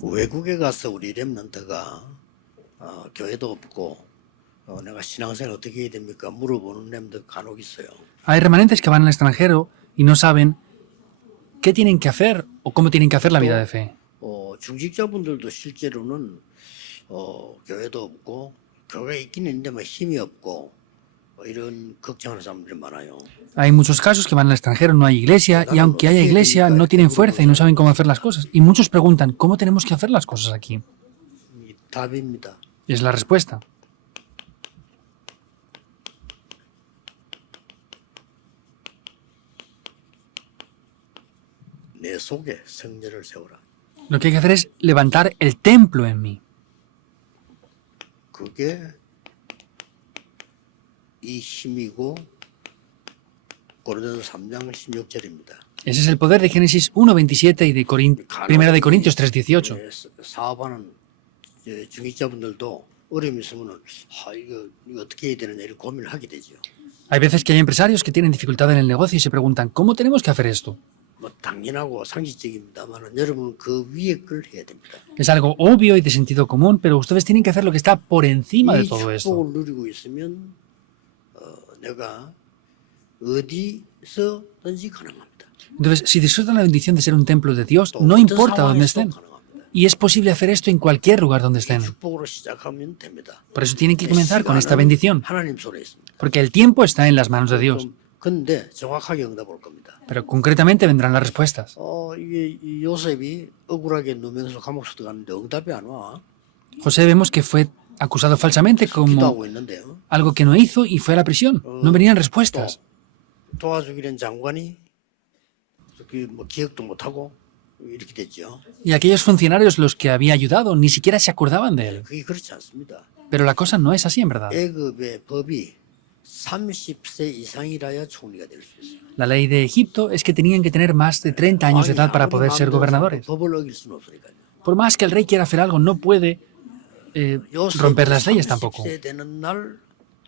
외국에 가서 우리 랩런트가 교회도 없고 내가 신앙생활 어떻게 해야 됩니까? 물어보는 랩런트 간혹 있어요. Hay remanentes que van al extranjero y no saben qué tienen que hacer o cómo tienen que hacer la vida de fe. 중직자분들도 실제로는 교회도 없고 교회가 있긴 있는데 뭐 힘이 없고 이런 걱정하는 사람들이 많아요. Hay muchos casos que van al extranjero, no hay iglesia, y aunque haya iglesia, no tienen fuerza y no saben cómo hacer las cosas. Y muchos preguntan, ¿cómo tenemos que hacer las cosas aquí? 이 답입니다. Y es la respuesta. 내 속에 성전을 세우라. Lo que hay que hacer es levantar el templo en mí. 그게 이 힘이고 고린도서 3장 16절입니다. Ese es el poder de Génesis 1:27 y de Primera de Corintios 3:18. 사업하는 중직자분들도 어려움이 있으면 이거 어떻게 해야 되느냐 이렇게 고민을 하게 되죠. Hay veces que hay empresarios que tienen dificultad en el negocio y se preguntan, ¿cómo tenemos que hacer esto? 뭐 당연하고 상식적입니다만 여러분은 그 위에 걸 해야 됩니다. Es algo obvio y de sentido común, pero ustedes tienen que hacer lo que está por encima de 이 todo esto. 축복을 누리고 있으면 내가 어디서든지 가능합니다. Entonces, si disfrutan la bendición de ser un templo de Dios, no importa dónde estén. Y es posible hacer esto en cualquier lugar donde estén. 축복으로 시작하면 됩니다. Por eso tienen que comenzar con esta bendición, 하나님 손에 있습니다. porque el tiempo está en las manos de Dios. 근데 정확하게 응답 올 겁니다. Pero concretamente vendrán las respuestas. 이게 이 요셉이 억울하게 누명해서 감옥수도 갔는데 응답이 안 와. José vemos que fue acusado falsamente como 기도하고 있는데요. algo que no hizo y fue a la prisión. No venían respuestas. 도와주기는 장관이 뭐 기억도 못하고 이렇게 됐죠. Y aquellos funcionarios los que había ayudado ni siquiera se acordaban de él. 그게 그렇지 않습니다. Pero la cosa no es así en verdad. 애굽의 법이 30세 이상이라야 총리가 될 수 있어요. La ley de Egipto es que tenían que tener más de 30 años de edad para poder ser gobernadores. 법을 어길 수는 없으니까요. Por más que el rey quiera hacer algo, no puede romper las leyes tampoco. 30세 되는 날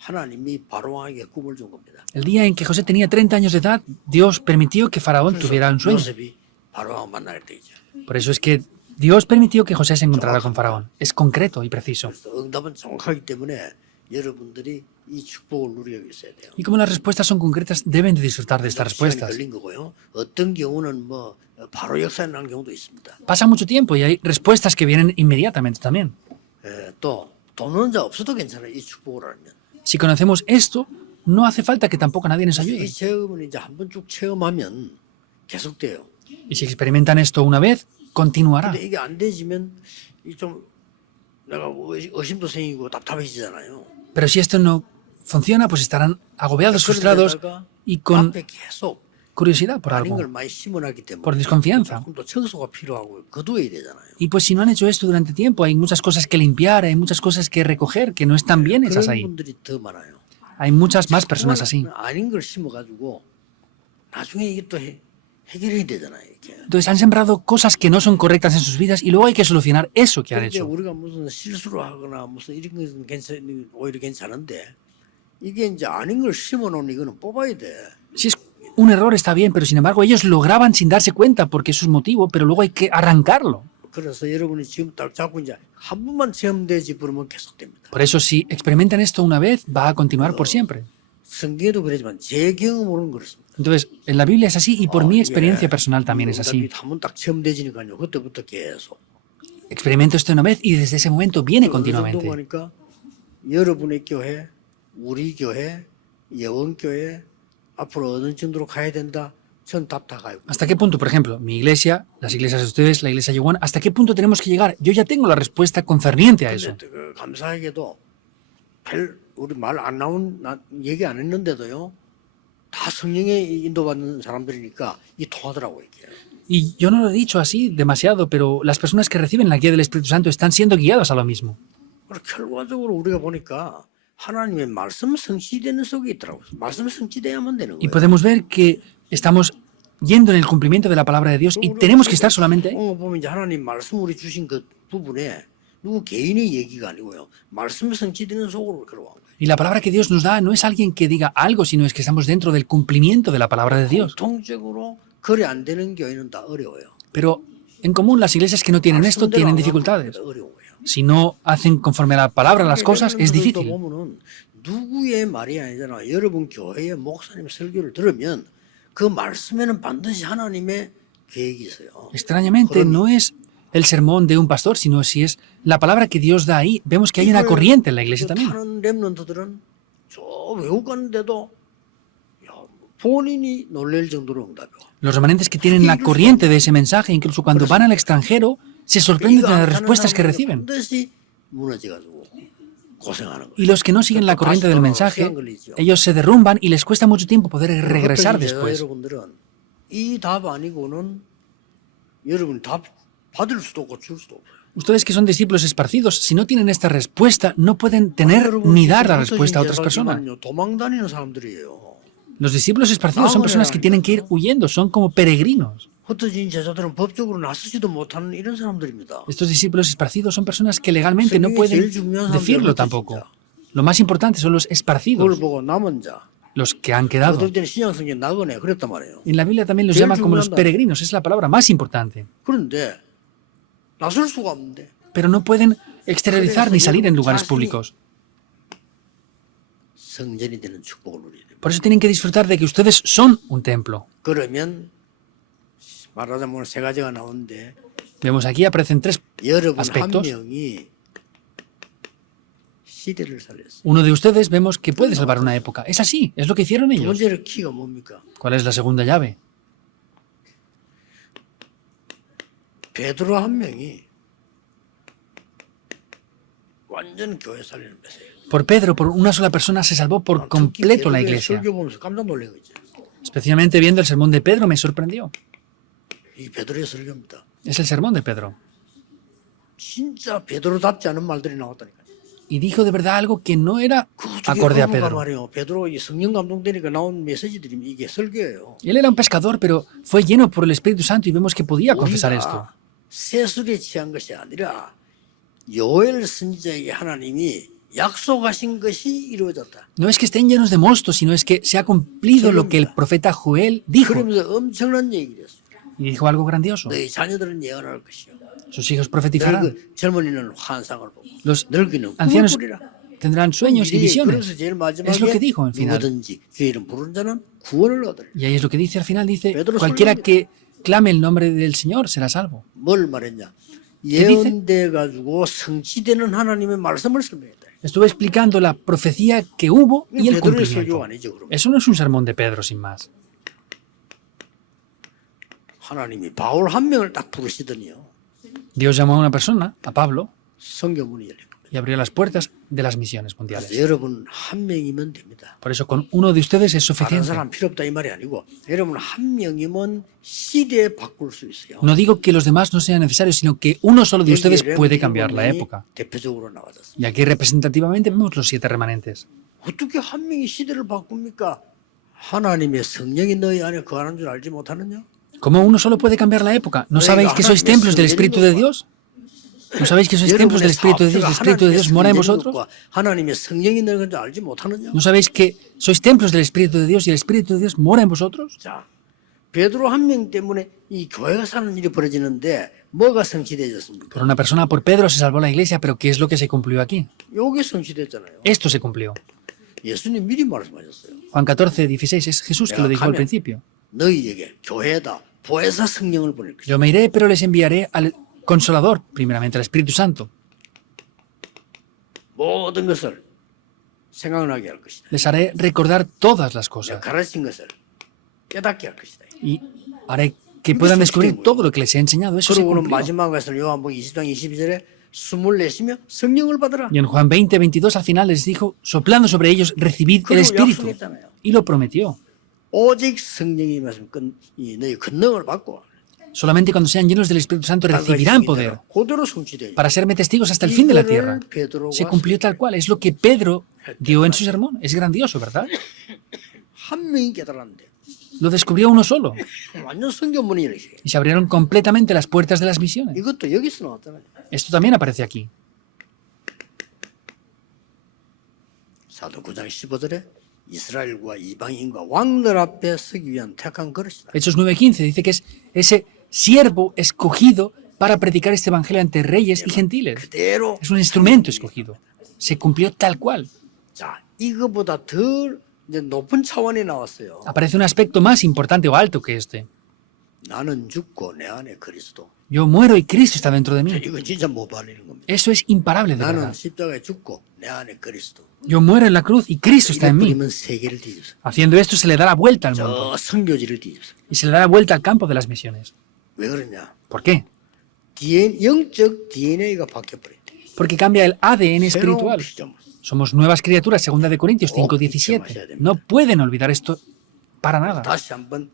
하나님이 바로왕에게 꿈을 준 겁니다. El día en que José tenía 30 años de edad, Dios permitió que Faraón tuviera un sueño. 요셉이 바로왕 만날 때이죠. Por eso es que Dios permitió que José se encontrara con Faraón. Es concreto y preciso. 그래서 응답은 정확하기 때문에 여러분들이 이 축복을 누리고 있어야 돼요. Y como las respuestas son concretas, deben de disfrutar de estas 시간이 respuestas. 걸린 거고요. 어떤 경우는 뭐 바로 역사에 나는 경우도 있습니다. Pasa mucho tiempo y hay respuestas que vienen inmediatamente también. 또 돈은 자 없어도 괜찮아요. 이 축복을 알면. Si conocemos esto, no hace falta que tampoco nadie nos 이 ayude. 체험은 이제 한번 쭉 체험하면 계속돼요. Y si experimentan esto una vez, continuará. 근데 이게 안 되지면 좀 내가 의심도 생기고 답답해지잖아요. Pero si esto no funciona, pues estarán agobiados, frustrados y con 앞에 계속 curiosidad por 아닌 algo, 걸 많이 심어놨기 때문에 por desconfianza. 또 청소가 필요하고 거두어야 되잖아요. Y pues si no han hecho esto durante tiempo, hay muchas cosas que limpiar, hay muchas cosas que recoger que no están bien hechas 그런 ahí. 분들이 더 많아요. Hay muchas más personas así. 아닌 걸 심어가지고 나중에 이게 또 해결해야 되잖아요. 이렇게. Entonces han sembrado cosas que no son correctas en sus vidas y luego hay que solucionar eso que han 근데 hecho. 우리가 무슨 실수를 하거나 무슨 이런 것은 오히려 괜찮은데 이게 이제 아닌 걸 심어놓은 이거는 뽑아야 돼. Si es un error está bien, pero sin embargo ellos lo graban sin darse cuenta porque eso es motivo, pero luego hay que arrancarlo. 그래서 여러분이 지금 딱 잡고 이제 한 번만 체험되지 그러면 계속됩니다. Por eso si experimentan esto una vez, va a continuar por siempre. 성경에도 그러지만 제 경험으로는 그렇습니다. Entonces, en la Biblia es así y por mi experiencia personal también es así. 한번 딱 체험되지니까요. 그때부터 계속. Experimento esto una vez y desde ese momento viene continuamente. 하니까 여러분의 교회, 우리 교회, 예원교회 앞으로 어느 정도로 가야 된다. 전 답 다 가요. ¿Hasta qué punto, por ejemplo, mi iglesia, las iglesias de ustedes, la iglesia Yuan, hasta qué punto tenemos que llegar? Yo ya tengo la respuesta concerniente a eso. 감사하게도 우리 말 안 나온 얘기 안 했는데도요. 다 성령의 인도받는 사람들이니까 이 통하더라고요. 이게. Y yo no lo he dicho así demasiado, pero las personas que reciben la guía del Espíritu Santo están siendo guiadas a lo mismo. 결과적으로 우리가 보니까 하나님의 말씀 성취되는 속에 있더라고요. 말씀 성취돼야만 되는 Y 거예요. podemos ver que estamos yendo en el cumplimiento de la palabra de Dios y tenemos que estar solamente ahí. 보면 이제 하나님 말씀 우리 주신 그 부분에 누구 개인의 얘기가 아니고요. 말씀 성취되는 속으로 들어간 거예요. Y la palabra que Dios nos da no es alguien que diga algo, sino es que estamos dentro del cumplimiento de la palabra de Dios. 통적으로 거래 안 되는 교회는 다 어려워요. Pero en común las iglesias que no tienen esto tienen dificultades. 어려워요. Si no hacen conforme a la palabra las cosas, es 여러분들도 difícil. 보면은 누구의 말이 아니잖아. 여러분 교회의 목사님 설교를 들으면 그 말씀에는 반드시 하나님의 계획이 있어요. Extrañamente, no es el sermón de un pastor, sino si es la palabra que Dios da ahí. Vemos que hay una corriente en la iglesia también. 타는 렘넌트들은 저 외국 갔는데도 야, 본인이 놀랄 정도로 응답이 와. Los remanentes que tienen la corriente de ese mensaje, incluso cuando van al extranjero, se sorprenden de las respuestas que reciben. 반드시 무너져가지고 고생하는 거예요. Y los que no siguen la corriente del mensaje, ellos se derrumban y les cuesta mucho tiempo poder regresar después. 여러분들은 이 답 아니고는 여러분 답 받을 수도 없고 줄 수도 없어요. Ustedes que son discípulos esparcidos, si no tienen esta respuesta, no pueden tener ni dar la respuesta a otras personas. 도망 다니는 사람들이에요. Los discípulos esparcidos son personas que tienen que ir huyendo, son como peregrinos. 흩어진 제자들은 법적으로 나서지도 못하는 이런 사람들입니다. Estos discípulos esparcidos son personas que legalmente no pueden decirlo tampoco. Lo más importante son los 그걸 esparcidos, 보고 남은 자. los que han quedado. 어떨 때는 신약성경에 나그네 그랬단 말이에요. En la Biblia también los llama como los peregrinos, es la palabra más importante. 그런데 나설 수가 없는데 Pero no pueden exteriorizar ni salir en lugares públicos. 성전이 되는 축복을 누리야 돼요. Por eso tienen que disfrutar de que ustedes son un templo. 그러면 말하자면 세 가지가 나오는데 Vemos aquí, aparecen tres 여러분 한 aspectos. 명이 시대를 살렸어요. Uno de ustedes vemos que puede salvar una época. Es así, es lo que hicieron 두 ellos. 번째로 키가 뭡니까? ¿Cuál es la segunda llave? 베드로 한 명이 완전 교회 살리는 메시지. Por Pedro, por una sola persona, se salvó por completo la iglesia. 설교 보면서 깜짝 놀란 거지. Especialmente viendo el sermón de Pedro me sorprendió. 이 베드로의 설교입니다. Es el sermón de Pedro. 진짜 베드로답지 않은 말들이 나왔다니까. Y dijo de verdad algo que no era acorde a Pedro. 말이에요. 베드로 이 성령 감동되니까 나온 메시지들이 이게 설교예요. Él era un pescador, pero fue lleno por el Espíritu Santo y vemos que podía confesar esto. 우리가 세술에 취한 것이 아니라 요엘 선지자에게 하나님이 약속하신 것이 이루어졌다. No es que estén llenos de mosto, sino es que se ha cumplido lo que el profeta Joel dijo. 그러면서 엄청난 얘기를 했어요. Y dijo algo grandioso. 너희 자녀들은 예언할 것이요. Sus hijos profetizarán. 젊은이는 환상을 보고 Los 늙기는 꿈을 ancianos 꾸리라. tendrán sueños y visiones. 그래서 제일 Es lo que 마지막에 dijo al final. 누구든지 주의 이름 부르는 자는 구원을 얻으리라. Y ahí es lo que dice al final, dice, Pedro cualquiera solamente. que clame el nombre del Señor será salvo. 뭘 말했냐? dice? 예언돼 가지고 성취되는 하나님의 말씀을 설명했다. Estuve explicando la profecía que hubo y el 베드로의 설교가 cumplimiento. 아니죠, 그러면. Eso no es un sermón de Pedro, sin más. 하나님이 바울 한 명을 딱 부르시더니요. Dios llamó a una persona, a Pablo, 성경문이 열린 겁니다. y abrió las puertas de las misiones 그래서 mundiales. 여러분 한 명이면 됩니다. Por eso con uno de ustedes es 다른 suficiente. 사람 필요 없다 이 말이 아니고 여러분 한 명이면 시대에 바꿀 수 있어요. No digo que los demás no sean necesarios, sino que uno solo de ustedes puede cambiar la época. 대표적으로 나와졌습니다. Y aquí representativamente vemos los 7 remanentes. 어떻게 한 명이 시대를 바꿉니까? 하나님의 성령이 너희 안에 거하는 줄 알지 못하느냐? ¿Cómo uno solo puede cambiar la época? ¿No sabéis que sois templos del Espíritu de Dios? ¿No sabéis que sois templos del Espíritu de Dios? ¿El Espíritu de Dios mora en vosotros? 하나님의 성령이 너희 건줄 알지 못하느냐? ¿No sabéis que sois templos del Espíritu de Dios y el Espíritu de Dios mora en vosotros? 자, 베드로 한 명 때문에 이 교회가 사는 일이 벌어지는데 뭐가 성취되었습니까? Por una persona, por Pedro, se salvó la iglesia, pero ¿qué es lo que se cumplió aquí? 요게 성취됐잖아요. Esto se cumplió. 예수님 미리 말씀하셨어요. Juan 14, 16, es Jesús que lo dijo al principio. 너희에게 교회에다 보혜사 성령을 보낼 것이다. Yo me iré, pero les enviaré al Consolador, primeramente al Espíritu Santo. 모든 것을 생각나게 할 것이다. Les haré recordar todas las 내가 cosas 가르친 것을 깨닫게 할 것이다. y haré que puedan descubrir todo lo que les he enseñado. Eso se 그러고는 cumplió. 마지막에서 요한복음 20장 22절에 숨을 내쉬며 성령을 받으라. Y en Juan 20, 22 al final les dijo, soplando sobre ellos, recibid el 그리고 Espíritu. 약속했잖아요. Y lo prometió. 오직 성령이 말씀 너희 권능을 받고 Solamente cuando sean llenos del Espíritu Santo recibirán poder 그대로 성취돼요. para serme testigos hasta el fin de la tierra. Se cumplió tal cual. Es lo que Pedro dio en su sermón. Es grandioso, ¿verdad? 한 명이 깨달았는데 Lo descubrió uno solo. 완전 성경문이 이렇게. Y se abrieron completamente las puertas de las misiones. 이것도 여기서 나왔잖아요. Esto también aparece aquí. 사도 9장 15절에 이스라엘과 이방인과 왕들 앞에 서기 위한 택한 그릇이다. Hechos 9:15 dice que es ese siervo escogido para predicar este evangelio ante reyes y gentiles. 그대로 Es un instrumento escogido. Se cumplió tal cual. 자, 이거보다 더 이제 높은 차원이 나왔어요. Aparece un aspecto más importante o alto que este. 나는 죽고 내 안에 그리스도. Yo muero y Cristo está dentro de mí. 이건 진짜 못 발리는 겁니다. Eso es imparable de 나는 verdad. 십자가에 죽고 내 안에 그리스도. Yo muero en la cruz y Cristo está 이래 en mí. 버리면 세계를 뒤집어. Haciendo esto se le da la vuelta al mundo 저 선교지를 뒤집어. y se le da la vuelta al campo de las misiones. 왜 그러냐? ¿Por qué? 영적 DNA가 바뀌어버려. Porque cambia el ADN 새로운 espiritual. 피조물. Somos nuevas criaturas, 2 de Corintios 5:17. No pueden olvidar esto para nada. 다시 한번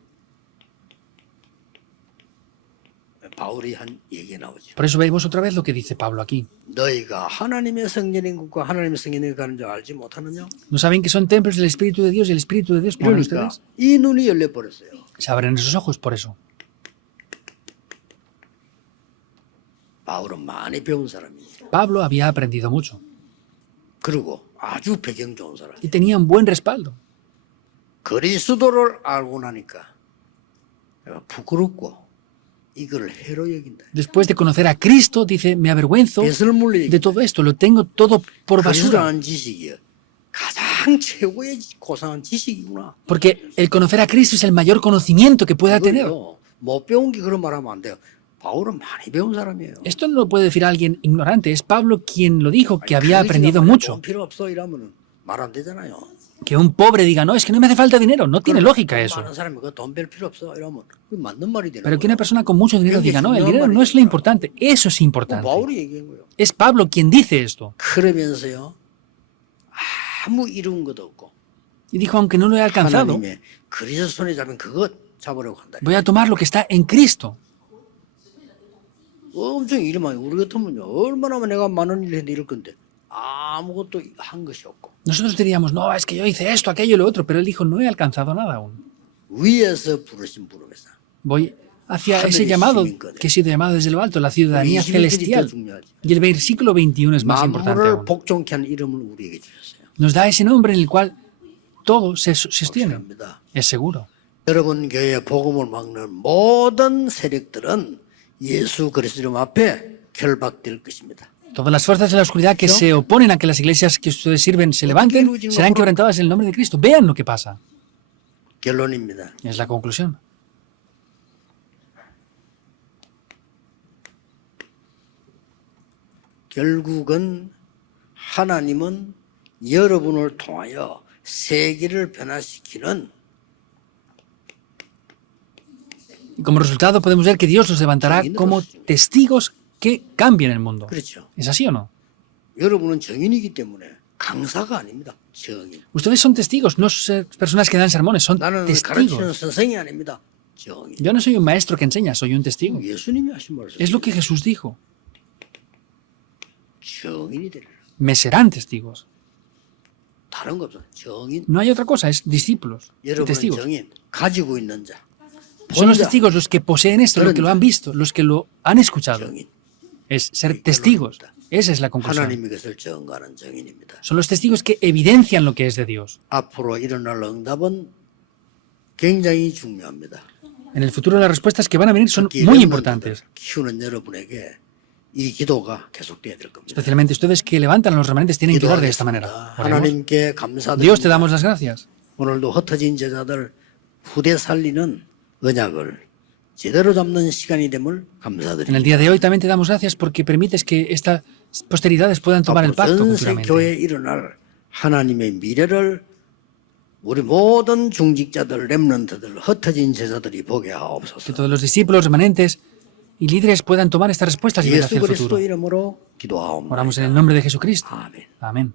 바울이 한 얘기 나오죠. Por eso vemos otra vez lo que dice Pablo aquí. 너희가 하나님의 성전인 것과 하나님의 성전에 가는 줄 알지 못하느냐? ¿No saben que son templos del Espíritu de Dios y el Espíritu de Dios por 그러니까 ustedes? 이 눈이 열려 버렸어요. Se abren esos ojos por eso. 바울은 많이 배운 사람이에요. Pablo había aprendido mucho 그리고 아주 배경 좋은 사람. y tenía un buen respaldo. 그리스도를 알고 나니까 내가 부끄럽고 이걸 해로 여긴다. Después de conocer a Cristo, dice, me avergüenzo 뱃을 물려 de todo esto, lo tengo todo por basura. 그리스도라는 지식이 가장 최고의 고상한 지식이구나. Porque el conocer a Cristo es el mayor conocimiento que pueda tener. 그거요. 못 배운 게 그런 말하면 안 돼요. 바울은 많이 배운 사람이에요. Esto no lo puede decir alguien ignorante, es Pablo quien lo dijo, que había aprendido mucho. 돈 필요 없어 이러면은 말 안 되잖아요. Que un pobre diga, no, es que no me hace falta dinero, no tiene lógica eso. 많은 사람이 그돈별 필요 없어 이러면 그 맞는 말이 되는 Pero que 거예요. una persona con mucho dinero diga, no, el dinero no es lo importante, eso es importante. 바울이 얘기한 거예요. Es Pablo quien dice esto. 그러면서요 아무 이룬 것도 없고 Y dijo, aunque no lo he alcanzado, 하나님의 그리스도 손에 잡힌 그것 잡으려고 한다. voy a tomar lo que está en Cristo. 엄청 일이 많이 우리 같으면요 얼마나 내가 많은 일을 했는데 이럴 건데 아무것도 한 것이 없고 Nosotros diríamos, no, es que yo hice esto, aquello y lo otro, pero él dijo, no he alcanzado nada aún. 위에서 부르신 부름에서 Voy hacia ese llamado que he sido llamado desde lo alto, la ciudadanía 21절이 더 celestial. 중요하지. Y el versículo 21 es más importante 만물을 aún. 복종케 하는 이름을 우리에게 주셨어요. Nos da ese nombre en el cual todo se sostiene. 확실합니다. Es seguro. 여러분 교회에 복음을 막는 모든 세력들은 예수 그리스도 이름 앞에 결박될 것입니다. Todas las fuerzas de la oscuridad que se oponen a que las iglesias que ustedes sirven se levanten serán quebrantadas en el nombre de Cristo. Vean lo que pasa. 결론입니다. Es la conclusión. 결국은 하나님은 여러분을 통하여 세계를 변화시키는 Y como resultado podemos ver que Dios los levantará como testigos que cambien el mundo. 그렇죠. ¿Es así o no? 여러분은 정인이기 때문에 강사가 아닙니다. 정인. Ustedes son testigos, no son personas que dan sermones, son 나는 testigos. 가르치는 선생이 아닙니다. 정인. Yo no soy un maestro que enseña, soy un testigo. 예수님이 하신 말씀. Es lo que Jesús dijo. 정인이 되리라. Me serán testigos. 다른 거 없어. 정인. No hay otra cosa, es discípulos y 여러분은 testigos. 정인. 가지고 있는 자. Son los 혼자 testigos los que poseen esto, los que lo han visto, los que lo han escuchado. 정인. Es ser testigos. Esa es la conclusión. 하나님의 것을 증거하는 정인입니다. Son los testigos que evidencian lo que es de Dios. 앞으로 일어날 응답은 굉장히 중요합니다. En el futuro las respuestas que van a venir son 특히 muy 렘넌트들 importantes. 키우는 여러분에게 이 기도가 계속돼야 될 겁니다. Especialmente ustedes que levantan a los remanentes tienen que orar de esta manera. 기도하겠습니다. Oremos. 하나님께 감사드립니다. Dios, te damos las gracias. 오늘도 흩어진 제자들 후대 살리는 언약을 제대로 잡는 시간이 됨을 En el 감사드립니다. día de hoy también te damos gracias porque permites que estas posteridades puedan tomar el 앞으로 pacto 전세 futuramente. 교회에 일어날 하나님의 미래를 우리 모든 중직자들, 렘넌트들, 흩어진 제자들이 보게 Que 하옵소서. todos los discípulos, remanentes y líderes puedan tomar estas respuestas y ver 예수 hacia el 그리스도 futuro. 이름으로 기도하옵나이다. Oramos en el nombre de Jesucristo. 아멘. Amén.